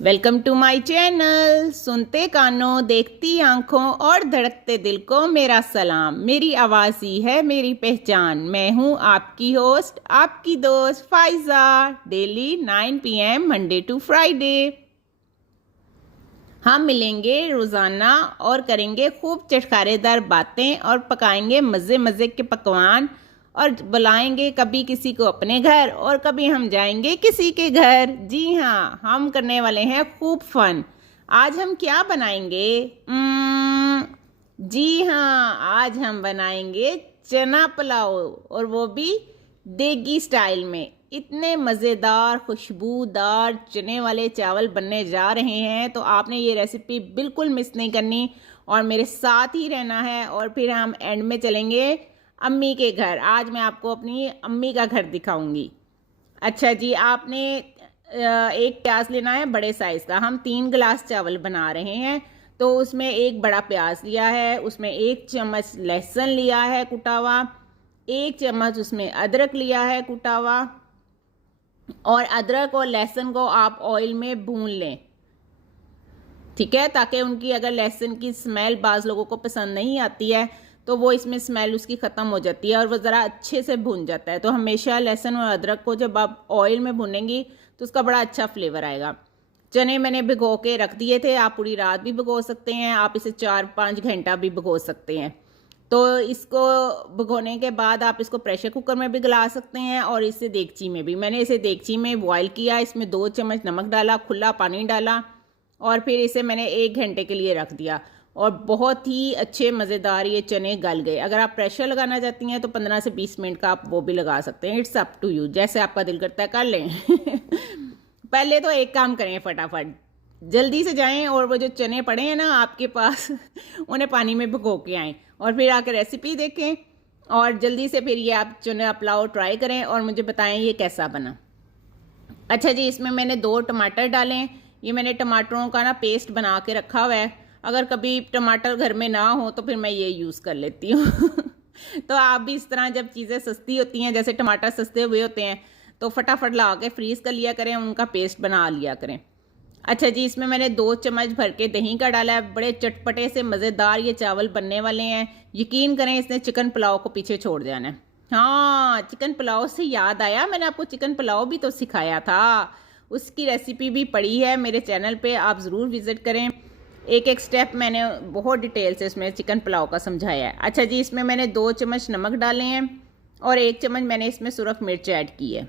Welcome to my channel. सुनते कानों, देखती आंखों और धड़कते दिल को मेरा सलाम। मेरी आवाज़ ही है मेरी पहचान। मैं हूँ आपकी होस्ट, आपकी दोस्त Faiza. Daily 9 PM Monday to Friday हम मिलेंगे रोज़ाना और करेंगे खूब चटखारेदार बातें और पकाएंगे मज़े मज़े के पकवान और बुलाएंगे कभी किसी को अपने घर और कभी हम जाएंगे किसी के घर। जी हाँ, हम करने वाले हैं खूब फन। आज हम क्या बनाएंगे? जी हाँ, आज हम बनाएंगे चना पुलाव, और वो भी देगी स्टाइल में। इतने मज़ेदार खुशबूदार चने वाले चावल बनने जा रहे हैं, तो आपने ये रेसिपी बिल्कुल मिस नहीं करनी और मेरे साथ ही रहना है। और फिर हम एंड में चलेंगे अम्मी के घर। आज मैं आपको अपनी अम्मी का घर दिखाऊंगी। अच्छा जी, आपने एक प्याज लेना है बड़े साइज़ का। हम 3 गिलास चावल बना रहे हैं, तो उसमें एक बड़ा प्याज लिया है, उसमें 1 चम्मच लहसुन लिया है कुटा हुआ, 1 चम्मच उसमें अदरक लिया है कुटा हुआ। और अदरक और लहसुन को आप ऑयल में भून लें, ठीक है, ताकि उनकी अगर लहसुन की स्मेल बाज़ लोगों को पसंद नहीं आती है तो वो इसमें स्मेल उसकी ख़त्म हो जाती है और वो ज़रा अच्छे से भून जाता है। तो हमेशा लहसुन और अदरक को जब आप ऑयल में भूनेंगी तो उसका बड़ा अच्छा फ्लेवर आएगा। चने मैंने भिगो के रख दिए थे। आप पूरी रात भी भिगो सकते हैं, आप इसे 4-5 घंटा भी भिगो सकते हैं। तो इसको भिगोने के बाद आप इसको प्रेशर कुकर में भी गला सकते हैं और इसे देगची में भी। मैंने इसे देगची में बॉयल किया, इसमें 2 चम्मच नमक डाला, खुला पानी डाला और फिर इसे मैंने 1 घंटे के लिए रख दिया और बहुत ही अच्छे मज़ेदार ये चने गल गए। अगर आप प्रेशर लगाना चाहती हैं तो 15 से 20 मिनट का आप वो भी लगा सकते हैं। इट्स अप टू यू, जैसे आपका दिल करता है कर लें। पहले तो एक काम करें, फटाफट जल्दी से जाएं और वो जो चने पड़े हैं ना आपके पास उन्हें पानी में भिगो के आएँ और फिर आकर रेसिपी देखें और जल्दी से फिर ये आप चने पुलाव ट्राई करें और मुझे बताएं ये कैसा बना। अच्छा जी, इसमें मैंने 2 टमाटर डालें। ये मैंने टमाटरों का ना पेस्ट बना के रखा हुआ है। अगर कभी टमाटर घर में ना हो तो फिर मैं ये यूज़ कर लेती हूँ। तो आप भी इस तरह जब चीज़ें सस्ती होती हैं, जैसे टमाटर सस्ते हुए होते हैं, तो फटाफट ला के फ्रीज़ कर लिया करें, उनका पेस्ट बना लिया करें। अच्छा जी, इसमें मैंने 2 चम्मच भर के दही का डाला है। बड़े चटपटे से मज़ेदार ये चावल बनने वाले हैं। यकीन करें, इसने चिकन पुलाव को पीछे छोड़ जाना है। हाँ, चिकन पुलाव से याद आया, मैंने आपको चिकन पुलाव भी तो सिखाया था। उसकी रेसिपी भी पड़ी है मेरे चैनल पे, आप ज़रूर विज़िट करें। एक एक स्टेप मैंने बहुत डिटेल से इसमें चिकन पुलाव का समझाया है। अच्छा जी, इसमें मैंने 2 चम्मच नमक डाले हैं और 1 चम्मच मैंने इसमें सुरख मिर्च ऐड की है।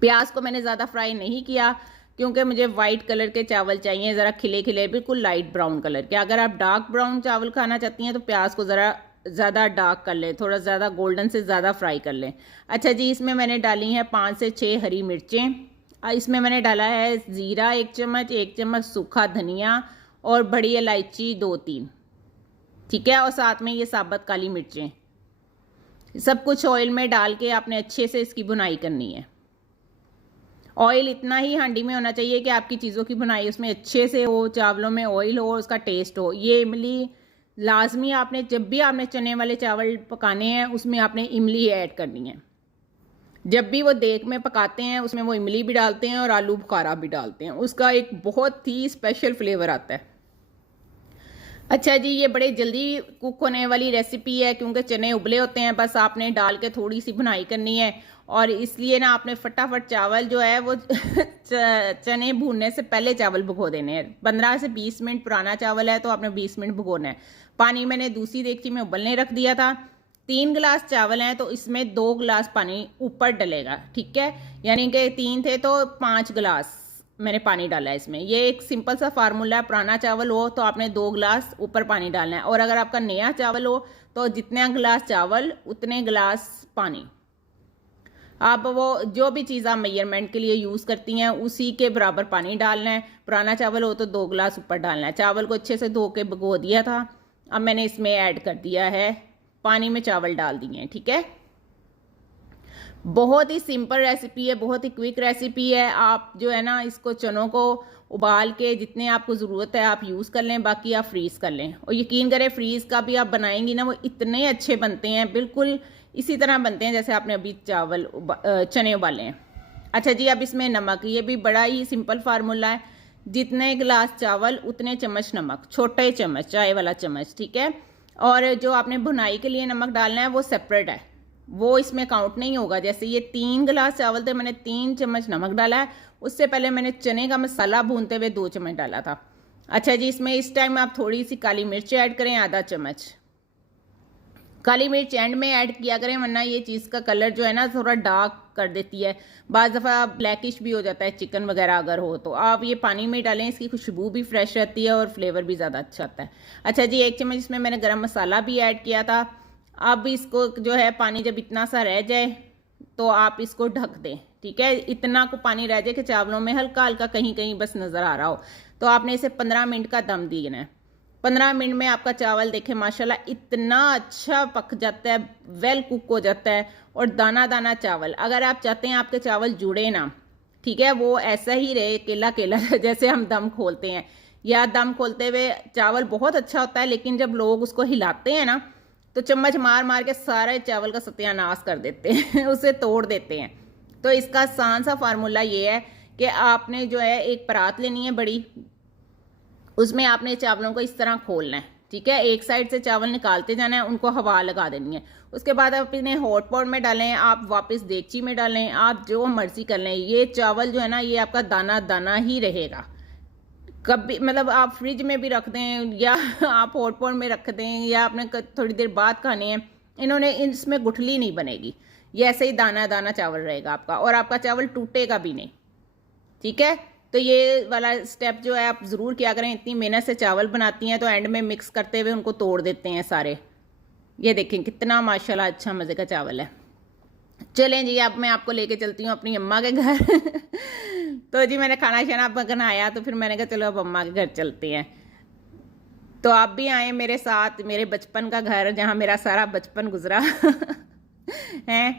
प्याज को मैंने ज़्यादा फ्राई नहीं किया क्योंकि मुझे वाइट कलर के चावल चाहिए, ज़रा खिले खिले, बिल्कुल लाइट ब्राउन कलर के। अगर आप डार्क ब्राउन चावल खाना चाहती हैं तो प्याज को ज़रा ज़्यादा डार्क कर लें, थोड़ा ज़्यादा गोल्डन से ज़्यादा फ्राई कर लें। अच्छा जी, इसमें मैंने डाली हैं 5 से 6 हरी मिर्चें। इसमें मैंने डाला है ज़ीरा 1 चम्मच, 1 चम्मच सूखा धनिया और बड़ी इलायची 2-3, ठीक है, और साथ में ये साबुत काली मिर्चें। सब कुछ ऑयल में डाल के आपने अच्छे से इसकी भुनाई करनी है। ऑयल इतना ही हांडी में होना चाहिए कि आपकी चीज़ों की भुनाई उसमें अच्छे से हो, चावलों में ऑयल हो, उसका टेस्ट हो। ये इमली लाजमी, आपने जब भी आपने चने वाले चावल पकाने हैं उसमें आपने इमली ऐड करनी है। जब भी वो देग में पकाते हैं उसमें वो इमली भी डालते हैं और आलू बुखारा भी डालते हैं, उसका एक बहुत ही स्पेशल फ्लेवर आता है। अच्छा जी, ये बड़े जल्दी कुक होने वाली रेसिपी है क्योंकि चने उबले होते हैं, बस आपने डाल के थोड़ी सी भुनाई करनी है और इसलिए ना आपने फटाफट चावल जो है वो चने भूनने से पहले चावल भिगो देने हैं। 15 से 20 मिनट पुराना चावल है तो आपने 20 मिनट भिगोना है। पानी मैंने दूसरी देगची में उबलने रख दिया था। 3 गिलास चावल हैं तो इसमें 2 गिलास पानी ऊपर डलेगा, ठीक है, यानी कि 3 थे तो 5 गिलास मैंने पानी डाला है इसमें। ये एक सिंपल सा फार्मूला है। पुराना चावल हो तो आपने 2 गिलास ऊपर पानी डालना है और अगर आपका नया चावल हो तो जितने गिलास चावल उतने गिलास पानी। आप वो जो भी चीज़ आप मेजरमेंट के लिए यूज़ करती हैं उसी के बराबर पानी डालना है। पुराना चावल हो तो 2 गिलास ऊपर डालना है। चावल को अच्छे से धो के भिगो दिया था, अब मैंने इसमें ऐड कर दिया है, पानी में चावल डाल दिए हैं, ठीक है। बहुत ही सिंपल रेसिपी है, बहुत ही क्विक रेसिपी है। आप जो है ना इसको चनों को उबाल के जितने आपको ज़रूरत है आप यूज़ कर लें, बाकी आप फ्रीज़ कर लें। और यकीन करें फ्रीज़ का भी आप बनाएंगी ना वो इतने अच्छे बनते हैं, बिल्कुल इसी तरह बनते हैं जैसे आपने अभी चने उबाले हैं। अच्छा जी, अब इसमें नमक, ये भी बड़ा ही सिंपल फार्मूला है। जितने गिलास चावल उतने चम्मच नमक, छोटे चम्मच, चाय वाला चम्मच, ठीक है। और जो आपने भुनाई के लिए नमक डालना है वो सेपरेट है, वो इसमें काउंट नहीं होगा। जैसे ये 3 गिलास चावल थे, मैंने 3 चम्मच नमक डाला है। उससे पहले मैंने चने का मसाला भूनते हुए 2 चम्मच डाला था। अच्छा जी, इसमें इस टाइम आप थोड़ी सी काली मिर्च ऐड करें, आधा चम्मच। काली मिर्च एंड में ऐड किया करें, वरना ये चीज़ का कलर जो है ना थोड़ा डार्क कर देती है। बाज़ दफ़ा ब्लैकिश भी हो जाता है चिकन वगैरह अगर हो तो। आप ये पानी में डालें, इसकी खुशबू भी फ्रेश रहती है और फ्लेवर भी ज़्यादा अच्छा आता है। अच्छा जी, 1 चम्मच इसमें मैंने गरम मसाला भी ऐड किया था। अब इसको जो है पानी जब इतना सा रह जाए तो आप इसको ढक दें, ठीक है। इतना को पानी रह जाए कि चावलों में हल्का हल्का कहीं कहीं बस नज़र आ रहा हो, तो आपने इसे 15 मिनट का दम देना है। 15 मिनट में आपका चावल देखें माशाल्लाह इतना अच्छा पक जाता है, वेल कुक हो जाता है और दाना दाना चावल। अगर आप चाहते हैं आपके चावल जुड़े ना, ठीक है, वो ऐसा ही रहे केला केला जैसे हम दम खोलते हैं, या दम खोलते हुए चावल बहुत अच्छा होता है, लेकिन जब लोग उसको हिलाते हैं ना तो चम्मच मार मार के सारे चावल का सत्यानाश कर देते हैं उसे तोड़ देते हैं। तो इसका आसान सा फार्मूला ये है कि आपने जो है एक परात लेनी है बड़ी, उसमें आपने चावलों को इस तरह खोलना है, ठीक है। एक साइड से चावल निकालते जाना है, उनको हवा लगा देनी है। उसके बाद आप इन्हें हॉट पॉट में डालें, आप वापस देगची में डालें, आप जो मर्जी कर लें। ये चावल जो है ना ये आपका दाना दाना ही रहेगा। कभी मतलब आप फ्रिज में भी रख दें या आप हॉट पॉट में रख दें, या आपने थोड़ी देर बाद खाने हैं, इन्होंने इसमें गुठली नहीं बनेगी। ये ऐसे ही दाना दाना चावल रहेगा आपका, और आपका चावल टूटेगा भी नहीं, ठीक है। तो ये वाला स्टेप जो है आप ज़रूर किया करें। इतनी मेहनत से चावल बनाती हैं तो एंड में मिक्स करते हुए उनको तोड़ देते हैं सारे। ये देखें कितना माशाल्लाह अच्छा मज़े का चावल है। चलें जी, अब मैं आपको लेके चलती हूँ अपनी अम्मा के घर तो जी मैंने खाना शाना बनाया, तो फिर मैंने कहा चलो अब अम्मा के घर चलते हैं। तो आप भी आए मेरे साथ, मेरे बचपन का घर जहाँ मेरा सारा बचपन गुजरा है।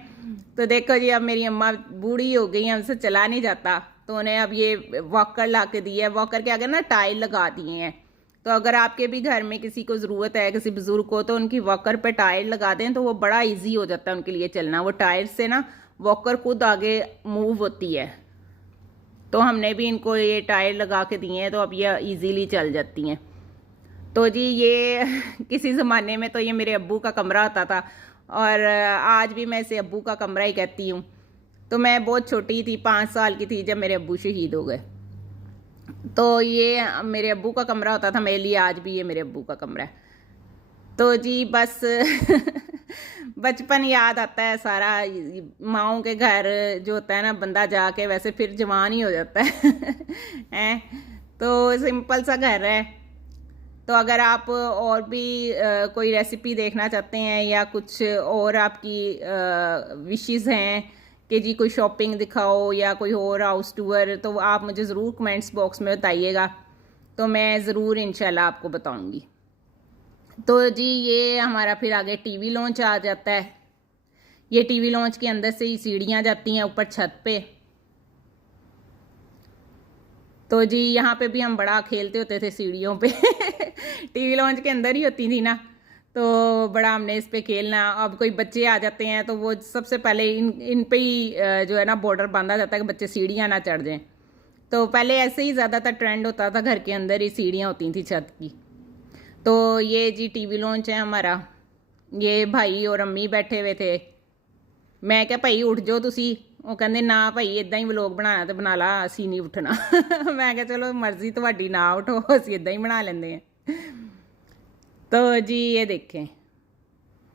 तो देखो जी, अब मेरी अम्मा बूढ़ी हो गई, हमसे चला नहीं जाता, तो उन्हें अब ये वॉकर ला के दिया है। वॉकर के आगे ना टाइल लगा दिए हैं, तो अगर आपके भी घर में किसी को ज़रूरत है, किसी बुज़ुर्ग को, तो उनकी वॉकर पे टाइल लगा दें तो वो बड़ा इजी हो जाता है उनके लिए चलना। वो टायर से ना वॉकर खुद आगे मूव होती है, तो हमने भी इनको ये टायर लगा के दिए हैं, तो अब ये ईजीली चल जाती हैं। तो जी ये किसी ज़माने में तो ये मेरे अब्बू का कमरा होता था, और आज भी मैं इसे अब्बू का कमरा ही कहती हूँ। तो मैं बहुत छोटी थी, 5 साल की थी जब मेरे अब्बू शहीद हो गए। तो ये मेरे अब्बू का कमरा होता था मेरे लिए, आज भी ये मेरे अब्बू का कमरा है। तो जी बस बचपन याद आता है सारा। माँओं के घर जो होता है ना, बंदा जाके वैसे फिर जवान ही हो जाता है हैं। तो सिंपल सा घर है। तो अगर आप और भी कोई रेसिपी देखना चाहते हैं, या कुछ और आपकी विशेज़ हैं कि जी कोई शॉपिंग दिखाओ या कोई और हाउस टूर, तो आप मुझे ज़रूर कमेंट्स बॉक्स में बताइएगा, तो मैं ज़रूर इंशाल्लाह आपको बताऊंगी। तो जी ये हमारा फिर आगे टीवी लॉन्च आ जाता है। ये टीवी लॉन्च के अंदर से ही सीढ़ियाँ जाती हैं ऊपर छत पे। तो जी यहाँ पे भी हम बड़ा खेलते होते थे सीढ़ियों पे टीवी लॉन्च के अंदर ही होती थी ना, तो बड़ा हमने इस पे खेलना। अब कोई बच्चे आ जाते हैं तो वो सबसे पहले इन पे ही जो है ना बॉर्डर बांधा जाता है कि बच्चे सीढ़ियाँ ना चढ़ जाएं। तो पहले ऐसे ही ज़्यादातर ट्रेंड होता था, घर के अंदर ही सीढ़ियाँ होती थी छत की। तो ये जी टीवी लॉन्च है हमारा। ये भाई और अम्मी बैठे हुए थे। मैं क्या भाई उठ जाओ तुसी, ਉਹ ਕਹਿੰਦੇ ਨਾ ਭਾਈ ਇਦਾਂ ਹੀ ਵਲੋਗ ਬਣਾਉਣਾ ਤੇ ਬਣਾ ਲਾ, ਅਸੀਂ ਨਹੀਂ ਉੱਠਣਾ मैं क्या चलो मर्जी ਤੁਹਾਡੀ ना उठो, ਅਸੀਂ इदां ही बना लेंगे हैं। तो जी ये देखें,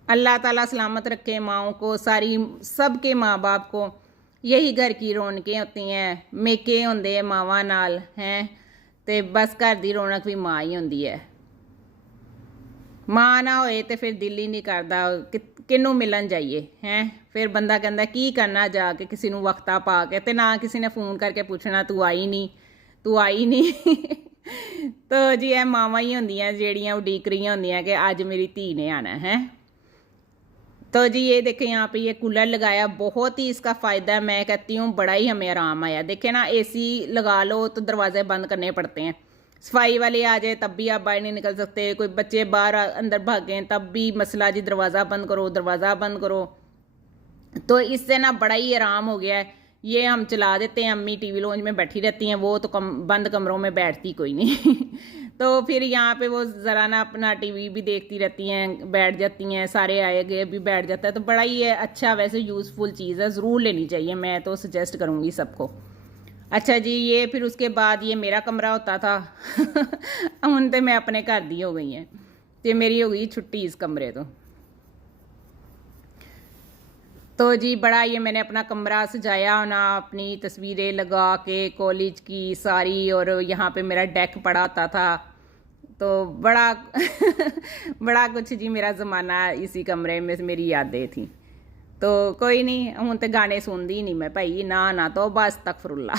अल्लाह ताला सलामत रखे माओं को, सारी सबके माँ बाप को। यही घर की रौनकें होती हैं, मेके होंदे मावां नाल हैं, ते बस घर की रौनक भी माँ ही होंदी है। माँ ना होए तो फिर दिल ही नहीं करता किनू मिलन जाइए हैं। फिर बंदा कहता की करना जाके किसी नू वक्ता पा के, ते ना किसी ने फ़ोन करके पूछना तू आई नहीं, तू आई नहीं तो जी ये मावां ही होंदियां जेड़ियां उडीक रही होंदियां कि अज मेरी धी ने आना है। तो जी ये देखें यहाँ पे ये कूलर लगाया, बहुत ही इसका फ़ायदा है। मैं कहती हूँ बड़ा ही हमें आराम आया। देखे ना एसी लगा लो तो दरवाजे बंद करने पड़ते हैं, सफाई वाले आ जाए तब भी आप बाहर नहीं निकल सकते, कोई बच्चे बाहर अंदर भागें तब भी मसला जी दरवाज़ा बंद करो, दरवाज़ा बंद करो। तो इससे ना बड़ा ही आराम हो गया है ये हम चला देते हैं, अम्मी टीवी लॉन्ज में बैठी रहती हैं, वो तो बंद कमरों में बैठती कोई नहीं तो फिर यहाँ पे वो ज़रा ना अपना टीवी भी देखती रहती हैं, बैठ जाती हैं, सारे आए गए भी बैठ जाता है। तो बड़ा ही अच्छा वैसे यूज़फुल चीज़ है, ज़रूर लेनी चाहिए, मैं तो सजेस्ट करूँगी सबको। अच्छा जी, ये फिर उसके बाद ये मेरा कमरा होता था उन तो मैं अपने घर दी हो गई हैं, तो मेरी हो गई छुट्टी इस कमरे तो जी बड़ा ये मैंने अपना कमरा सजाया ना, अपनी तस्वीरें लगा के कॉलेज की सारी, और यहाँ पे मेरा डेक पड़ा होता था, तो बड़ा बड़ा कुछ जी मेरा ज़माना इसी कमरे में मेरी यादें थी। तो कोई नहीं, हूँ तो गाने सुनती नहीं मैं भाई, ना तो बस तकफरुल्ला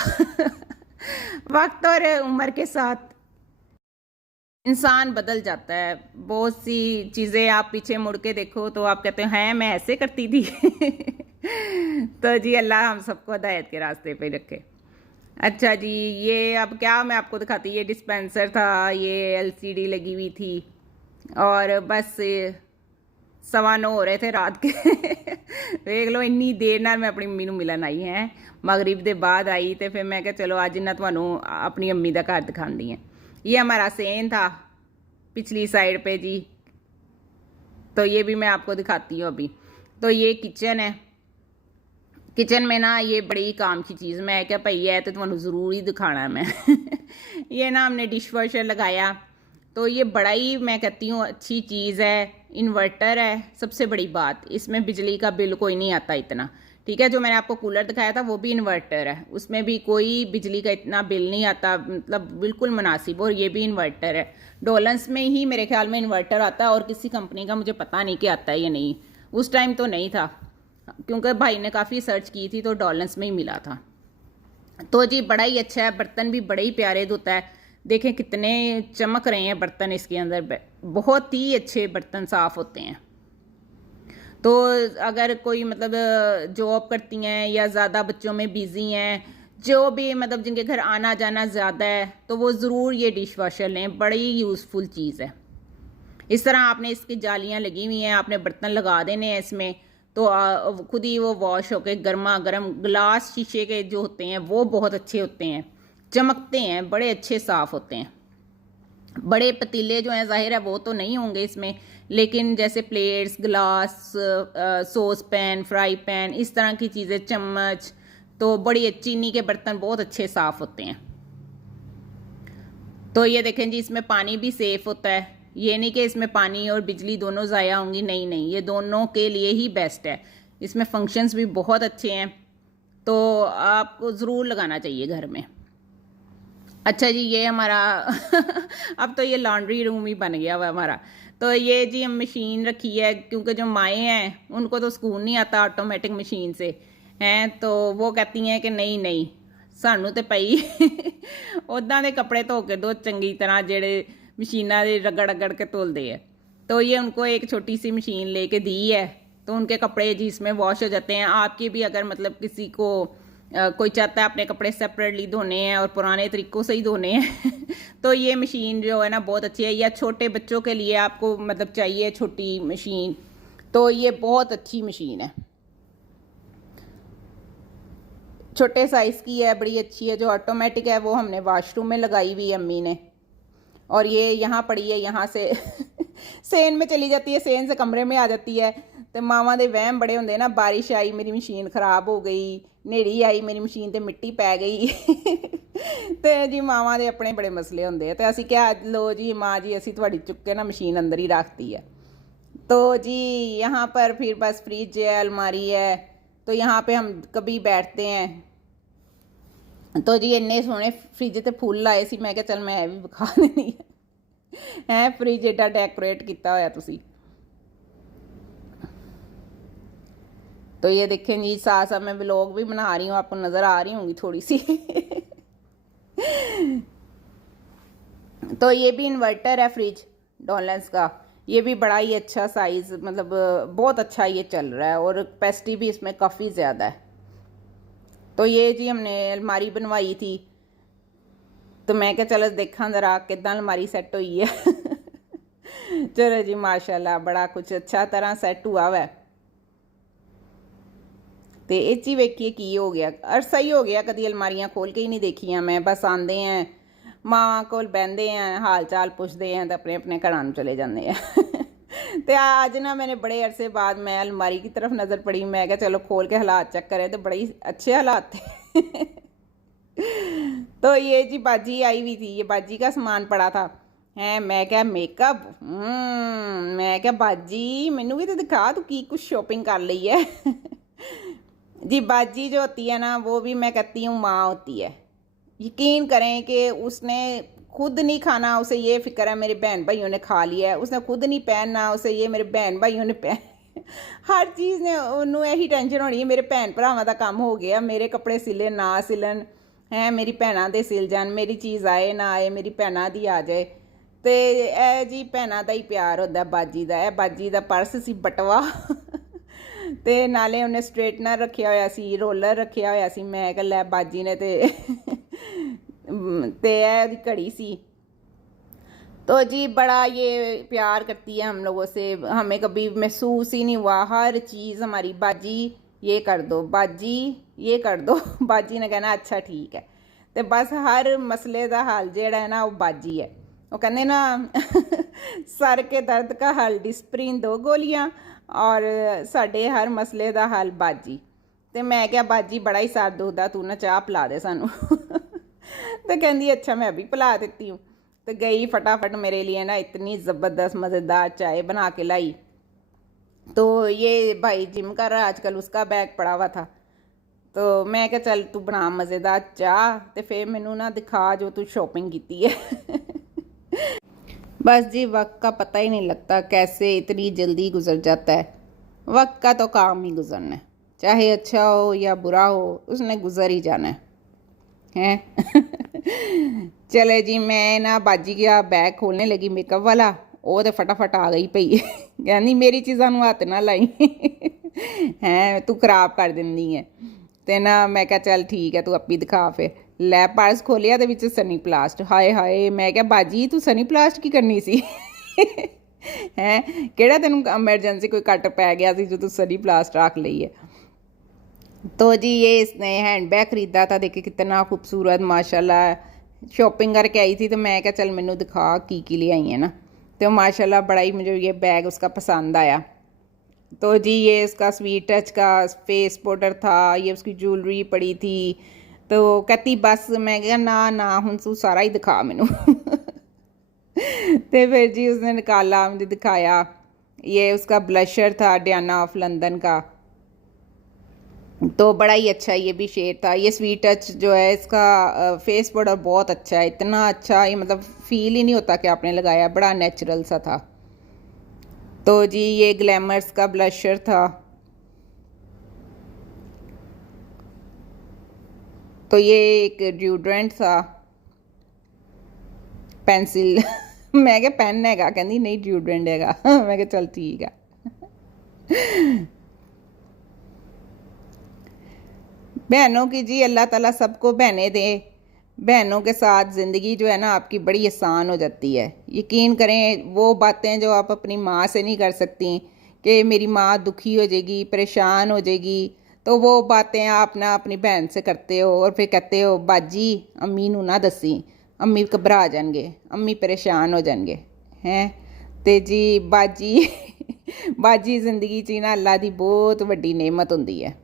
वक्त और उम्र के साथ इंसान बदल जाता है, बहुत सी चीज़ें आप पीछे मुड़ के देखो तो आप कहते हैं मैं ऐसे करती थी तो जी अल्लाह हम सबको हिदायत के रास्ते पे रखे। अच्छा जी, ये अब क्या मैं आपको दिखाती, ये डिस्पेंसर था, ये एलसीडी लगी हुई थी, और बस 9:15 हो रहे थे रात के देख लो इन्नी देर नाल मैं अपनी मम्मी नूं मिलन आई हैं, मगरिब दे बाद आई, तो फिर मैं क्या चलो अज ना तुहानूं अपनी अम्मी दा घर दिखांदी हैं। ये हमारा सेन था पिछली साइड पे जी, तो ये भी मैं आपको दिखाती हूँ अभी। तो ये किचन है, किचन में ना ये बड़ी काम की चीज़, मैं क्या भाई है तो तुम्हें ज़रूर ही दिखाना है मैं ये ना हमने डिश वॉशर लगाया, तो ये बड़ा ही मैं कहती हूँ अच्छी चीज़ है। इन्वर्टर है सबसे बड़ी बात, इसमें बिजली का बिल कोई नहीं आता इतना, ठीक है। जो मैंने आपको कूलर दिखाया था वो भी इन्वर्टर है, उसमें भी कोई बिजली का इतना बिल नहीं आता, मतलब बिल्कुल मुनासिब, और ये भी इन्वर्टर है। डोलेंस में ही मेरे ख्याल में इन्वर्टर आता है, और किसी कंपनी का मुझे पता नहीं कि आता है या नहीं, उस टाइम तो नहीं था क्योंकि भाई ने काफ़ी सर्च की थी तो डॉलेंस में ही मिला था। तो जी बड़ा ही अच्छा है, बर्तन भी बड़े ही प्यारे धोता है, देखें कितने चमक रहे हैं बर्तन इसके अंदर, बहुत ही अच्छे बर्तन साफ़ होते हैं। तो अगर कोई मतलब जॉब करती हैं या ज़्यादा बच्चों में बिज़ी हैं, जो भी मतलब जिनके घर आना जाना ज़्यादा है, तो वो ज़रूर ये डिश वॉशर लें, बड़ी यूज़फुल चीज़ है। इस तरह आपने इसकी जालियाँ लगी हुई हैं, आपने बर्तन लगा देने हैं इसमें, तो खुद ही वो वॉश होके गर्मा गर्म, ग्लास शीशे के जो होते हैं वो बहुत अच्छे होते हैं, चमकते हैं, बड़े अच्छे साफ़ होते हैं। बड़े पतीले जो हैं ज़ाहिर है वो तो नहीं होंगे इसमें, लेकिन जैसे plates, glass, sauce pan, fry pan, इस तरह की चीज़ें, चम्मच, तो बड़ी चीनी के बर्तन बहुत अच्छे साफ़ होते हैं। तो ये देखें जी, इसमें पानी भी सेफ़ होता है, ये नहीं कि इसमें पानी और बिजली दोनों ज़ाया होंगी, नहीं नहीं, ये दोनों के लिए ही बेस्ट है। इसमें फंक्शंस भी बहुत अच्छे हैं, तो आपको ज़रूर लगाना चाहिए घर में। अच्छा जी, ये हमारा अब तो ये लॉन्ड्री रूम ही बन गया हुआ हमारा। तो ये जी हम मशीन रखी है, क्योंकि जो माएँ हैं उनको तो सुकून नहीं आता ऑटोमेटिक मशीन से, हैं तो वो कहती हैं कि नहीं नहीं सानू तो पई उदा के कपड़े धो के दो चंगी तरह, जेड़े मशीना दे रगड़ रगड़ के धुलते हैं। तो ये उनको एक छोटी सी मशीन लेके दी है, तो उनके कपड़े जी इसमें वॉश हो जाते हैं। आपके भी अगर मतलब किसी को कोई चाहता है अपने कपड़े सेपरेटली धोने हैं और पुराने तरीक़ों से ही धोने हैं तो ये मशीन जो है ना बहुत अच्छी है। या छोटे बच्चों के लिए आपको मतलब चाहिए छोटी मशीन, तो ये बहुत अच्छी मशीन है, छोटे साइज़ की है, बड़ी अच्छी है। जो ऑटोमेटिक है वो हमने वाशरूम में लगाई हुई अम्मी ने, और ये यहाँ पड़ी है, यहाँ से सेन में चली जाती है, सेन से कमरे में आ जाती है। तो मावां दे वहम बड़े होंगे ना, बारिश आई मेरी मशीन खराब हो गई, नेड़ी आई मेरी मशीन ते मिट्टी पै गई तो जी मावां दे अपने बड़े मसले होंगे। तो असी क्या लो जी माँ जी असी तुहाड़ी चुक के ना मशीन अंदर ही रखती है। तो जी यहाँ पर फिर बस फ्रिज है, अलमारी है, तो यहाँ पे हम कभी बैठते हैं। तो जी इन्ने सोहने फ्रिज ते फुल लाए सी, मैं क्या चल मैं भी विखा देनी है फ्रिज एडा डेकोरेट किया होया तुसी। तो ये देखें जी, साथ साथ मैं व्लॉग भी बना रही हूँ, आपको नज़र आ रही होंगी थोड़ी सी तो ये भी इन्वर्टर है फ्रिज डॉलेंस का, ये भी बड़ा ही अच्छा साइज़, मतलब बहुत अच्छा ये चल रहा है, और कैपेसिटी भी इसमें काफ़ी ज़्यादा है। तो ये जी हमने अलमारी बनवाई थी, तो मैं क्या चलो देखा ज़रा कितना अलमारी सेट हुई है चलो जी माशाल्लाह बड़ा कुछ अच्छा तरह सेट हुआ हुआ है। ਤੇ ਇਹ 'ਚ ਹੀ ਵੇਖੀਏ ਕੀ ਹੋ ਗਿਆ। ਅਰਸਾ ਹੀ ਹੋ ਗਿਆ, ਕਦੀ ਅਲਮਾਰੀਆਂ ਖੋਲ ਕੇ ਹੀ ਨਹੀਂ ਦੇਖੀਆਂ ਮੈਂ। ਬਸ ਆਉਂਦੇ ਆ ਮਾਂ ਕੋਲ ਬਹਿੰਦੇ ਆ, ਹਾਲ ਚਾਲ ਪੁੱਛਦੇ ਆ ਤੇ ਆਪਣੇ ਆਪਣੇ ਘਰਾਂ ਨੂੰ ਚਲੇ ਜਾਂਦੇ ਆ। ਤੇ आज ना मैंने बड़े अरसे बाद मैं अलमारी की तरफ नज़र पड़ी, मैं क्या चलो खोल के हालात चेक करें तो बड़े ही अच्छे हालात थे। तो ये जी बाजी आई हुई थी, ये बाजी का सामान पड़ा था है। मैं क्या मेकअप, मैं क्या बाजी मैनू भी तो दिखा तू की कुछ शॉपिंग कर ली है। जी बाजी जो होती है ना वो भी मैं कहती हूँ माँ होती है। यकीन करें कि उसने खुद नहीं खाना, उसे ये फिक्र है मेरे बहन भाइयों ने खा लिया है। उसने खुद नहीं पहनना, उसे ये मेरे बहन भाइयों ने पहन हर चीज़ ने उन्होंने यही टेंशन होनी है मेरे भैन भरावां दा काम हो गया, मेरे कपड़े सिले ना सिलन है, मेरी भैनां दे सिल जान, मेरी चीज़ आए ना आए, मेरी भैनां दी आ जाए। तो यह जी भैनां दा ही प्यार होंदा बाजी दा। यह बाजी दा पर्स सी बटवा ते नाले उन्हें स्ट्रेटनर रखिया होया सी, रोलर रखिया होया सी। मैं कह लै बाजी ने ते दी घड़ी सी। तो जी बड़ा ये प्यार करती है हम लोगों से, हमें कभी महसूस ही नहीं हुआ। हर चीज़ हमारी बाजी ये कर दो, बाजी ये कर दो। बाजी ने कहना अच्छा ठीक है। तो बस हर मसले का हल जेड़ा है ना वो बाजी है। वो कहते ना सर के दर्द का हल डिस्प्रिन 2 गोलियां और साढ़े हर मसले का हल बाजी। तो मैं क्या बाजी बड़ा ही सर दुखदा, तू ना चाह पिला दे सानू। तो कहती अच्छा मैं भी पिला देती हूँ। तो गई फटाफट मेरे लिए ना इतनी ज़बरदस्त मज़ेदार चाय बना के लाई। तो ये भाई जिम कर रहा आजकल, उसका बैग पड़ा हुआ था। तो मैं क्या चल तू बना मज़ेदार चाह तो फिर मैनू ना दिखा जो तू शॉपिंग की है। बस जी वक्त का पता ही नहीं लगता कैसे इतनी जल्दी गुजर जाता है। वक्त का तो काम ही गुजरना है, चाहे अच्छा हो या बुरा हो उसने गुजर ही जाना है। चले जी मैं ना बाजी का बैग खोलने लगी मेकअप वाला, वो तो फटाफट आ गई पई। कहनी मेरी चीज़ों को हथ ना लाई हैं, तू खराब कर देंदी है। तो ना मैं क्या चल ठीक है तू अपी दिखा। फिर लै पर्स खोलिया तो विच सनी प्लास्ट। हाय हाय मैं क्या बाजी तू सनी प्लास्ट की करनी सी हैं, केड़ा तेनू एमरजेंसी कोई कट पै गया सी जो तू सनी प्लास्ट रख ली है। तो जी ये इसने हैंड बैग ख़रीदा था, देखिए कितना खूबसूरत माशाल्लाह। शॉपिंग करके आई थी तो मैं क्या चल मैनू दिखा की ले आई है ना। तो माशाल्लाह बड़ा ही मुझे ये बैग उसका पसंद आया। तो जी ये इसका स्वीट टच का फेस पाउडर था, ये उसकी ज्वेलरी पड़ी थी। तो कहती बस, मैं क्या ना ना हुण तू सारा ही दिखा मैनू। तो फिर जी उसने निकाला, मुझे दिखाया। ये उसका ब्लशर था डियाना ऑफ लंदन का, तो बड़ा ही अच्छा ये भी शेड था। ये स्वीट टच जो है इसका फेस पाउडर बहुत अच्छा है, इतना अच्छा ये मतलब फील ही नहीं होता कि आपने लगाया, बड़ा नेचुरल सा था। तो जी ये ग्लैमर्स का ब्लशर था। तो ये एक ड्यूड्रेंट था, पेंसिल मैं क्या पेन हैगा, कहती नहीं ड्यूड्रेंट हैगा। मैं क्या चल ठीक है। बहनों की जी अल्लाह ताला सबको बहनें दे। बहनों के साथ ज़िंदगी जो है ना आपकी बड़ी आसान हो जाती है। यकीन करें वो बातें जो आप अपनी माँ से नहीं कर सकती कि मेरी माँ दुखी हो जाएगी, परेशान हो जाएगी, तो वो बातें आप ना अपनी बहन से करते हो और फिर कहते हो बाजी अम्मी नू ना दसी, अम्मी घबरा जाएंगे, अम्मी परेशान हो जाएंगे हैं। तो जी बाजी बाजी ज़िंदगी च ना अल्लाह दी बहुत वड्डी नेमत होंदी है।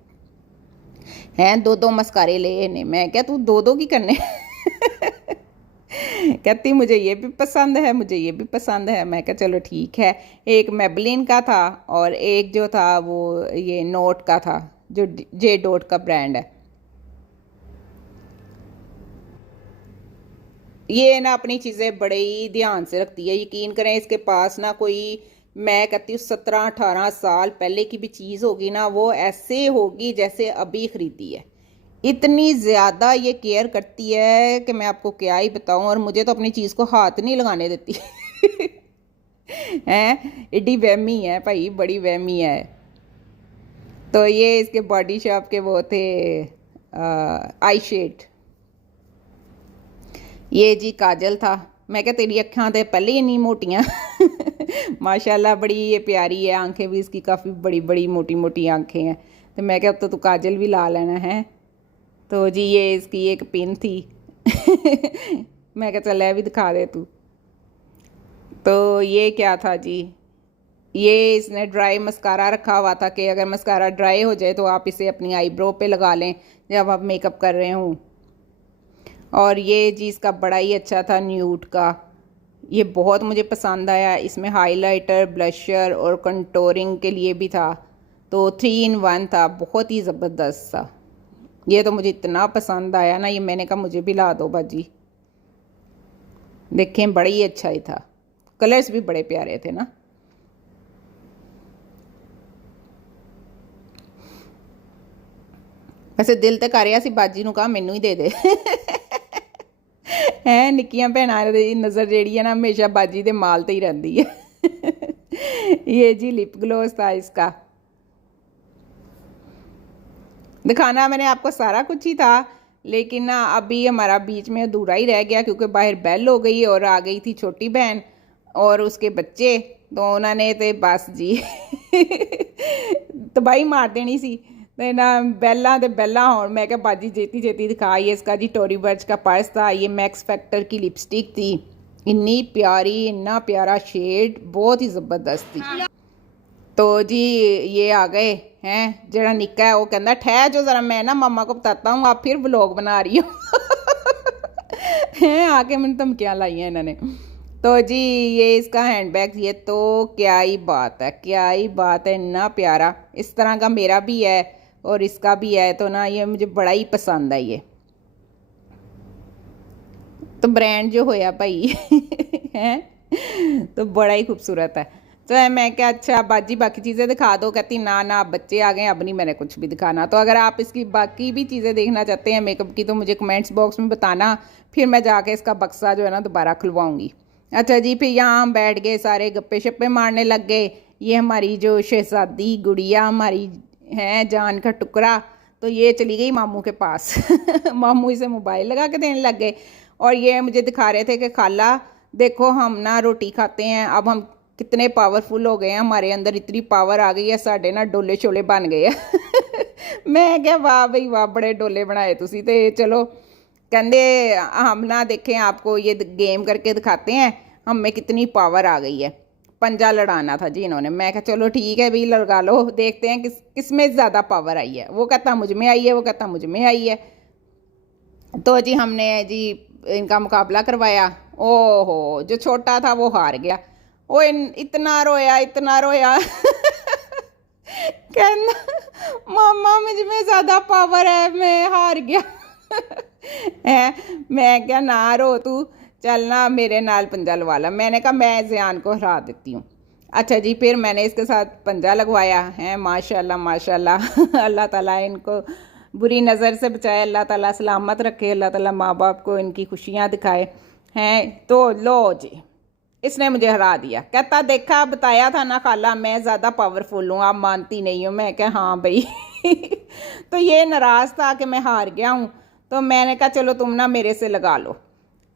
हैं 2-2 मस्कारे ले ने। मैं क्या तू 2-2 की करने। कहती मुझे ये भी पसंद है, मुझे ये भी पसंद है। मैं क्या चलो ठीक है। एक मेबलिन का था और एक जो था वो ये नोट का था, जो जे डॉट का ब्रांड है। ये ना अपनी चीज़ें बड़े ही ध्यान से रखती है। यकीन करें इसके पास ना कोई, मैं कहती हूँ 17-18 साल पहले की भी चीज़ होगी ना वो ऐसे होगी जैसे अभी ख़रीदी है। इतनी ज़्यादा ये केयर करती है कि मैं आपको क्या ही बताऊँ। और मुझे तो अपनी चीज़ को हाथ नहीं लगाने देती। हैं एडी वहमी है भाई, बड़ी वहमी है। तो ये इसके बॉडी शॉप के वो थे आई शेड। ये जी काजल था। मैं क्या तेरी अखां तो पहले ही नहीं मोटियाँ। माशाल्लाह बड़ी ये प्यारी है, आंखें भी इसकी काफ़ी बड़ी बड़ी मोटी मोटी आंखें हैं। तो मैं क्या अब तो तू काजल भी ला लेना है। तो जी ये इसकी एक पिन थी मैं क्या चल भी दिखा दे तू। तो ये क्या था जी, ये इसने ड्राई मस्कारा रखा हुआ था कि अगर मस्कारा ड्राई हो जाए तो आप इसे अपनी आईब्रो पे लगा लें जब आप मेकअप कर रहे हों। और ये जी इसका बड़ा ही अच्छा था न्यूड का, ये बहुत मुझे पसंद आया। इसमें हाइलाइटर, ब्लशर और कंटोरिंग के लिए भी था, तो 3 in 1 था, बहुत ही ज़बरदस्त था। ये तो मुझे इतना पसंद आया ना, ये मैंने कहा मुझे भी ला दो बाजी। देखें बड़ा ही अच्छा ही था, कलर्स भी बड़े प्यारे थे ना। वैसे दिल तो कर रहा सी बाजी नूं कहा मैनू ही दे दे है निक्कियां भैणां दी नज़र जेड़ी है ना हमेशा बाजी दे माल ते ही रहती है ये जी लिप ग्लोस था इसका। दिखाना मैंने आपको सारा कुछ ही था, लेकिन ना अभी हमारा बीच में अधूरा ही रह गया क्योंकि बाहर बेल हो गई और आ गई थी छोटी बहन और उसके बच्चे, तो उन्होंने तो बस जी तबाही मार देनी सी। तो ना बेल्ला हो, मैं क्या बाजी जेती जेती दिखा। ये इसका जी टोरी बर्च का पर्स था, ये मैक्स फैक्टर की लिपस्टिक थी, इन्नी प्यारी, इन्ना प्यारा शेड, बहुत ही ज़बरदस्त थी। तो जी ये आ गए हैं, जरा निक्का है वो कहता ठहर जो ज़रा मैं ना मम्मा को बताता हूँ आप फिर व्लॉग बना रही हो हैं आके मैंने धमकियाँ लाई हैं इन्होंने। तो जी ये इसका हैंडबैग, ये तो क्या ही बात है, क्या ही बात है, इतना प्यारा। इस तरह का मेरा भी है और इसका भी है, तो ना ये मुझे बड़ा ही पसंद है। ये तो ब्रांड जो होया भाई है तो बड़ा ही खूबसूरत है। तो मैं क्या अच्छा बाजी बाकी चीज़ें दिखा दो, कहती ना ना बच्चे आ गए अब नहीं मैंने कुछ भी दिखाना। तो अगर आप इसकी बाकी भी चीज़ें देखना चाहते हैं मेकअप की तो मुझे कमेंट्स बॉक्स में बताना, फिर मैं जाके इसका बक्सा जो है ना दोबारा खुलवाऊँगी। अच्छा जी, फिर यहाँ हम बैठ गए सारे गप्पे शप्पे मारने लग गए। ये हमारी जो शहजादी गुड़िया हमारी है जान का टुकड़ा, तो ये चली गई मामू के पास मामू इसे मोबाइल लगा के देने लग गए और ये मुझे दिखा रहे थे कि खाला देखो हम ना रोटी खाते हैं, अब हम कितने पावरफुल हो गए हैं, हमारे अंदर इतनी पावर आ गई है, साढ़े ना डोले शोले बन गए मैं क्या वाह भाई वाह, बड़े डोले बनाए तुसी। तो चलो कहते हम ना देखें आपको ये गेम करके दिखाते हैं हमें कितनी पावर आ गई है। पंजा लड़ाना था जी इन्होंने, मैं कहा चलो ठीक है भाई लगा लो, देखते हैं किस में ज़्यादा पावर आई है। वो कहता मुझ में आई है, वो कहता मुझ में आई है। तो जी हमने जी इनका मुकाबला करवाया। ओहो जो छोटा था वो हार गया, वो इतना रोया इतना रोया कहना मामा मुझ में ज़्यादा पावर है मैं हार गया है। मैं क्या ना रो तू, चल ना मेरे नाल पंजा लगा ला। मैंने कहा मैं ज़ियान को हरा देती हूँ। अच्छा जी फिर मैंने इसके साथ पंजा लगवाया है, माशाल्लाह माशाल्लाह अल्लाह ताला इनको बुरी नज़र से बचाए, अल्लाह ताला सलामत रखे, अल्लाह ताला माँ बाप को इनकी खुशियाँ दिखाए हैं। तो लो जी इसने मुझे हरा दिया, कहता देखा बताया था ना खाला मैं ज़्यादा पावरफुल हूँ, आप मानती नहीं हो। मैं क्या हाँ भाई तो ये नाराज़ था कि मैं हार गया हूँ, तो मैंने कहा चलो तुम ना मेरे से लगा लो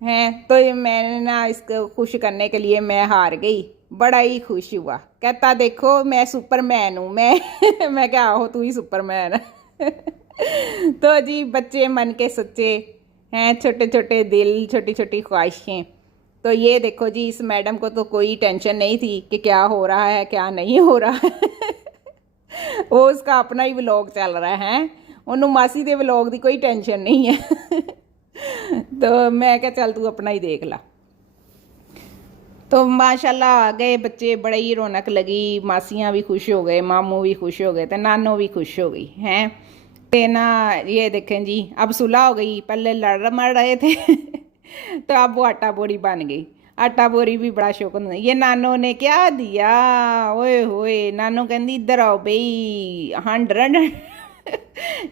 हैं। तो मैंने ना इसको खुश करने के लिए मैं हार गई, बड़ा ही खुश हुआ, कहता देखो मैं सुपरमैन हूँ मैं मैं क्या हो तू ही सुपरमैन तो जी बच्चे मन के सच्चे हैं, छोटे छोटे दिल, छोटी छोटी ख्वाहिशें। तो ये देखो जी इस मैडम को तो कोई टेंशन नहीं थी कि क्या हो रहा है क्या नहीं हो रहा है वो उसका अपना ही व्लॉग चल रहा है, उन्होंने मासी दे व्लॉग की कोई टेंशन नहीं है तो मैं क्या चल तू अपना ही देख ला। तो माशाल्लाह आ गए बच्चे, बड़ी ही रौनक लगी, मासियाँ भी खुश हो गए, मामू भी खुश हो गए, तो नानो भी खुश हो गई हैं। तो ना ये देखें जी अब सुलह हो गई, पहले लड़ मर रहे थे तो अब वो आटा बोरी बन गई। आटा बोरी भी बड़ा शौक। ये नानो ने क्या दिया, ओए होए नानो कहती इधर आओ भाई 100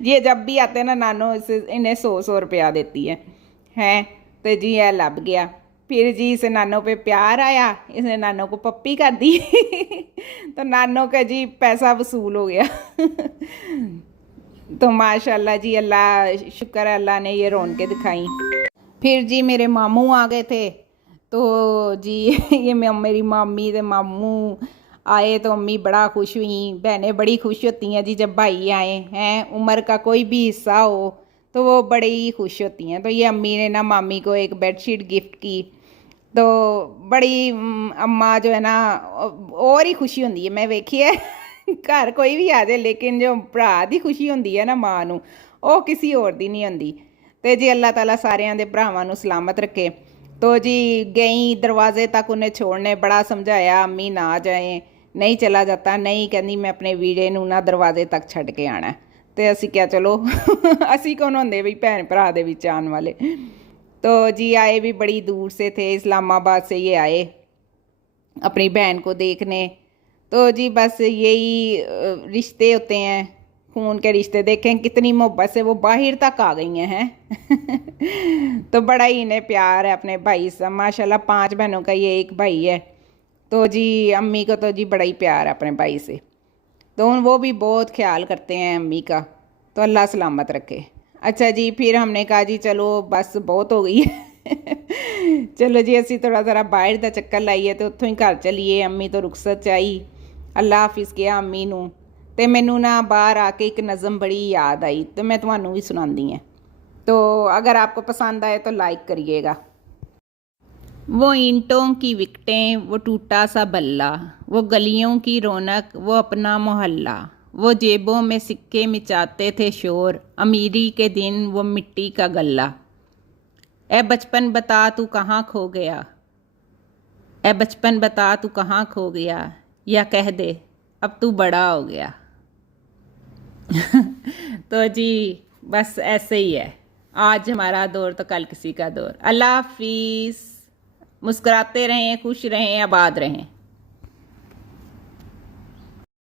ये जब भी आते हैं ना नानो इन्हें 100 रुपया देती है तो जी यह लग गया। फिर जी इसे नानो पे प्यार आया, इसने नानो को पप्पी कर दी तो नानो का जी पैसा वसूल हो गया तो माशाल्लाह जी अल्लाह शुक्र है अल्लाह ने ये रौनकें दिखाई। फिर जी मेरे मामू आ गए थे, तो जी ये मेरी मामी ते मामू आए तो अम्मी बड़ा खुश हुई, बहनें बड़ी खुश होती हैं जी जब भाई आए हैं। उम्र का कोई भी हिस्सा हो तो वो बड़ी ही खुश होती हैं। तो ये अम्मी ने ना मामी को एक बेडशीट गिफ्ट की, तो बड़ी अम्मा जो है ना और ही खुशी होंगी है। मैं वेखी है घर कोई भी आ जाए, लेकिन जो भरा की खुशी होंगी है ना माँ नू, वो किसी और दी नहीं होंगी। तो जी अल्लाह ताला सारिਆਂ ਦੇ ਭਰਾਵਾਂ ਨੂੰ सलामत रखे। तो जी गई दरवाजे तक उन्हें छोड़ने, बड़ा समझाया अम्मी ना जाए, नहीं चला जाता, नहीं कहती मैं अपने वीरे नू ना दरवाजे तक छड़ के आना। तो असी क्या चलो असी कौन होंगे भी भैन भरा दे विच आने वाले। तो जी आए भी बड़ी दूर से थे, इस्लामाबाद से ये आए अपनी बहन को देखने। तो जी बस यही रिश्ते होते हैं, खून के रिश्ते। देखें कितनी मोहब्बत से वो बाहर तक आ गई हैं तो बड़ा ही इन्हें प्यार है अपने भाई से माशाल्लाह। 5 बहनों का ये एक भाई है। तो जी अम्मी को तो जी बड़ा ही प्यार है अपने भाई से, तो वो भी बहुत ख्याल करते हैं अम्मी का। तो अल्लाह सलामत रखे। अच्छा जी फिर हमने कहा जी चलो बस बहुत हो गई है चलो जी असी थोड़ा ज़रा बाहर का चक्कर लाइए, तो उत्थों ही घर चलीए। अम्मी तो रुखसत चाहिए, अल्लाह हाफिज़ किया अम्मी नू। तो मैनू ना बाहर आके एक नज़म बड़ी याद आई, तो मैं तुम्हानू भी सुनाती हैं। तो अगर आपको पसंद आए तो लाइक करिएगा। वो ईंटों की विकटें, वो टूटा सा बल्ला, वो गलियों की रौनक, वो अपना मोहल्ला, वो जेबों में सिक्के मिचाते थे शोर, अमीरी के दिन वो मिट्टी का गल्ला। ए बचपन बता तू कहाँ खो गया, ए बचपन बता तू कहाँ खो गया, या कह दे अब तू बड़ा हो गया तो जी बस ऐसे ही है, आज हमारा दौर तो कल किसी का दौर। अल्लाह हाफिज़। मुस्कुराते रहें, खुश रहें, आबाद रहें।